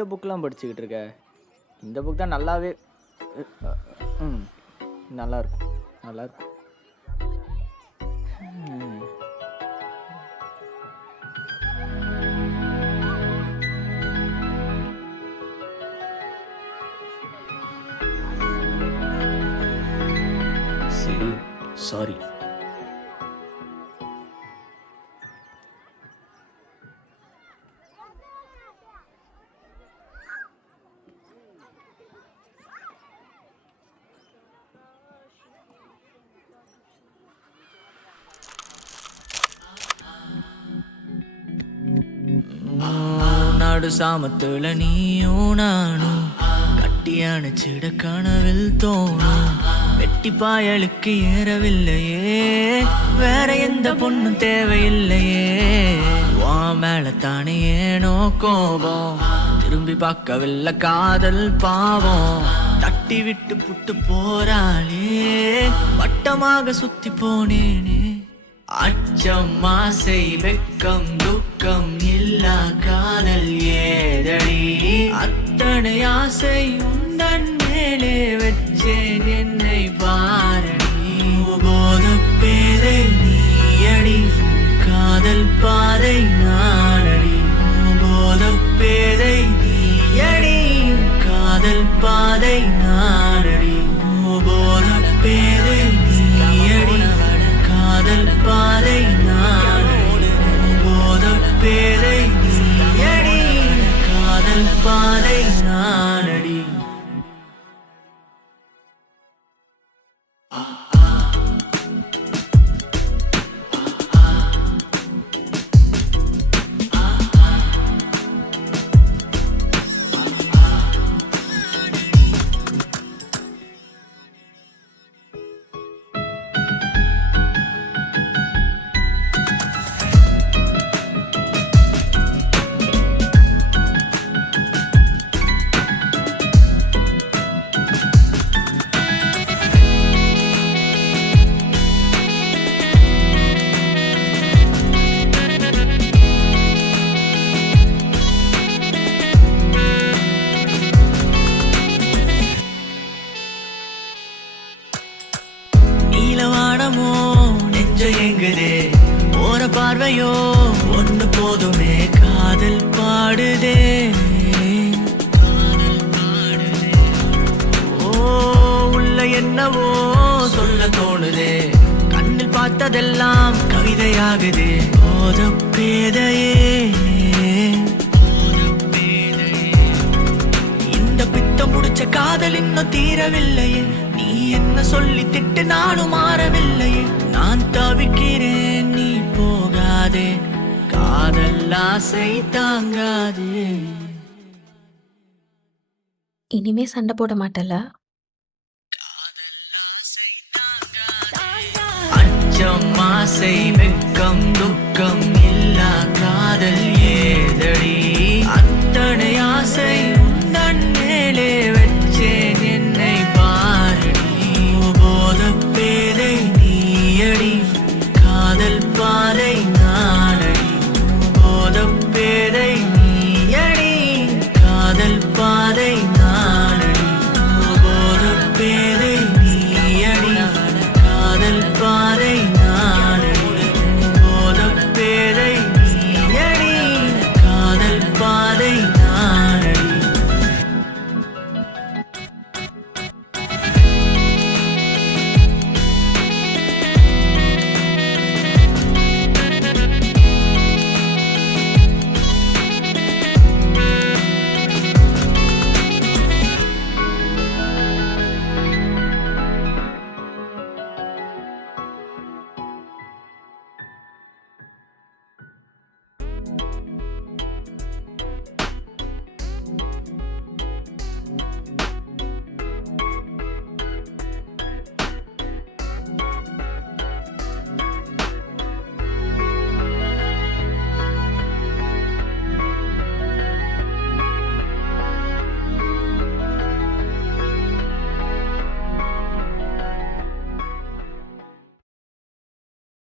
இந்த புக்கெலாம் படிச்சுக்கிட்டு இருக்க? இந்த புக் தான் நல்லாவே ம் நல்லாயிருக்கும் நல்லாயிருக்கும். சரி, சாரி. நாடு சாமத்துல நீயும் நானும் கட்டி அணைச்சிட கனவில் தோணும். வெட்டி பாயலுக்கு ஏறவில்லையே, வேற எந்த பொண்ணும் தேவையில்லையே. வா மேல தானே ஏனோ கோபம், திரும்பி பார்க்கவில்லை காதல் பாவம். தட்டி விட்டு புட்டு போறாளே, வட்டமாக சுத்தி போனேனே. அச்சம் ஆசை வெக்கம் துக்கம் இல்லா காதல் ஏதடி. அத்தனை ஆசை உந்தன் மேலே வச்சேன், என்னை பாரடி. போத பேதை நீயடி, காதல் பாதை நானடி. போத பேதை நீயடி, காதல் பாதை நானடி. போத பேதை நீயடி, காதல் பாதை நானடி. போத பேதை நீயடி, காதல் பாதை நானடி. நீலவானமோ நெஞ்ச எங்குதே, போற பார்வையோ ஒண்ணு போதுமே. காதல் பாடுதே, ஓ உள்ள என்னவோ சொல்ல தோணுதே. கண்ணில் பார்த்ததெல்லாம் கவிதையாகுதே. போத பேதையே, இந்த பித்தம் முடிச்ச காதல் இன்னும் தீரவில்லையே. நீ என்ன சொல்லி திட்டு நானும் மாறவில்லையே. நான் தவிக்கிறேன், நீ போகாதே. காதல் ஆசை தாங்காதே. இனிமே சண்டை போட மாட்டல? அச்சம் ஆசை வெக்கம் துக்கம் இல்லா காதல்